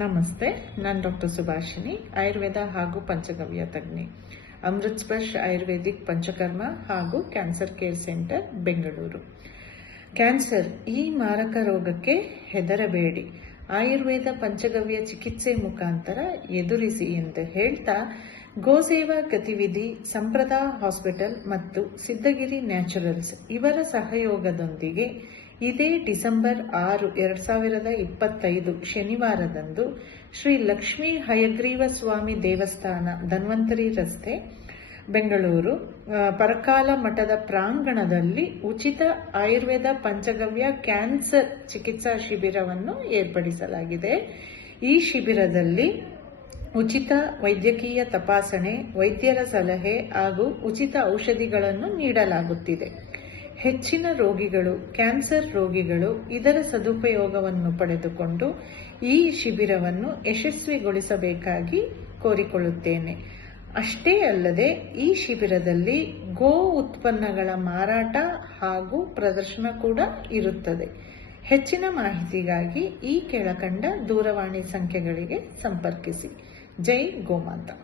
ನಮಸ್ತೆ, ನಾನು ಡಾಕ್ಟರ್ ಸುಭಾಷಿಣಿ, ಆಯುರ್ವೇದ ಹಾಗೂ ಪಂಚಗವ್ಯ ತಜ್ಞೆ, ಅಮೃತ್ ಸ್ಪರ್ಶ್ ಆಯುರ್ವೇದಿಕ್ ಪಂಚಕರ್ಮ ಹಾಗೂ cancer care centre, Bengaluru. Cancer ಈ ಮಾರಕ ರೋಗಕ್ಕೆ ಹೆದರಬೇಡಿ, ಆಯುರ್ವೇದ ಪಂಚಗವ್ಯ ಚಿಕಿತ್ಸೆ ಮುಖಾಂತರ ಎದುರಿಸಿ ಎಂದು ಹೇಳ್ತಾ ಗೋಸೇವಾ ಗತಿವಿಧಿ, ಸಂಪ್ರದಾ ಹಾಸ್ಪಿಟಲ್ ಮತ್ತು ಸಿದ್ಧಗಿರಿ ನ್ಯಾಚುರಲ್ಸ್ ಇವರ ಸಹಯೋಗದೊಂದಿಗೆ ಇದೇ ಡಿಸೆಂಬರ್ 6, 2025 ಶನಿವಾರದಂದು ಶ್ರೀ ಲಕ್ಷ್ಮೀ ಹಯಗ್ರೀವ ಸ್ವಾಮಿ ದೇವಸ್ಥಾನ, ಧನ್ವಂತರಿ ರಸ್ತೆ, ಬೆಂಗಳೂರು, ಪರಕಾಲ ಮಠದ ಪ್ರಾಂಗಣದಲ್ಲಿ ಉಚಿತ ಆಯುರ್ವೇದ ಪಂಚಗವ್ಯ ಕ್ಯಾನ್ಸರ್ ಚಿಕಿತ್ಸಾ ಶಿಬಿರವನ್ನು ಏರ್ಪಡಿಸಲಾಗಿದೆ. ಈ ಶಿಬಿರದಲ್ಲಿ ಉಚಿತ ವೈದ್ಯಕೀಯ ತಪಾಸಣೆ, ವೈದ್ಯರ ಸಲಹೆ ಹಾಗೂ ಉಚಿತ ಔಷಧಿಗಳನ್ನು ನೀಡಲಾಗುತ್ತಿದೆ. ಹೆಚ್ಚಿನ ರೋಗಿಗಳು, ಕ್ಯಾನ್ಸರ್ ರೋಗಿಗಳು ಇದರ ಸದುಪಯೋಗವನ್ನು ಪಡೆದುಕೊಂಡು ಈ ಶಿಬಿರವನ್ನು ಯಶಸ್ವಿಗೊಳಿಸಬೇಕಾಗಿ ಕೋರಿಕೊಳ್ಳುತ್ತೇನೆ. ಅಷ್ಟೇ ಅಲ್ಲದೆ ಈ ಶಿಬಿರದಲ್ಲಿ ಗೋ ಉತ್ಪನ್ನಗಳ ಮಾರಾಟ ಹಾಗೂ ಪ್ರದರ್ಶನ ಕೂಡ ಇರುತ್ತದೆ. ಹೆಚ್ಚಿನ ಮಾಹಿತಿಗಾಗಿ ಈ ಕೆಳಕಂಡ ದೂರವಾಣಿ ಸಂಖ್ಯೆಗಳಿಗೆ ಸಂಪರ್ಕಿಸಿ. ಜೈ ಗೋಮಾತಾ.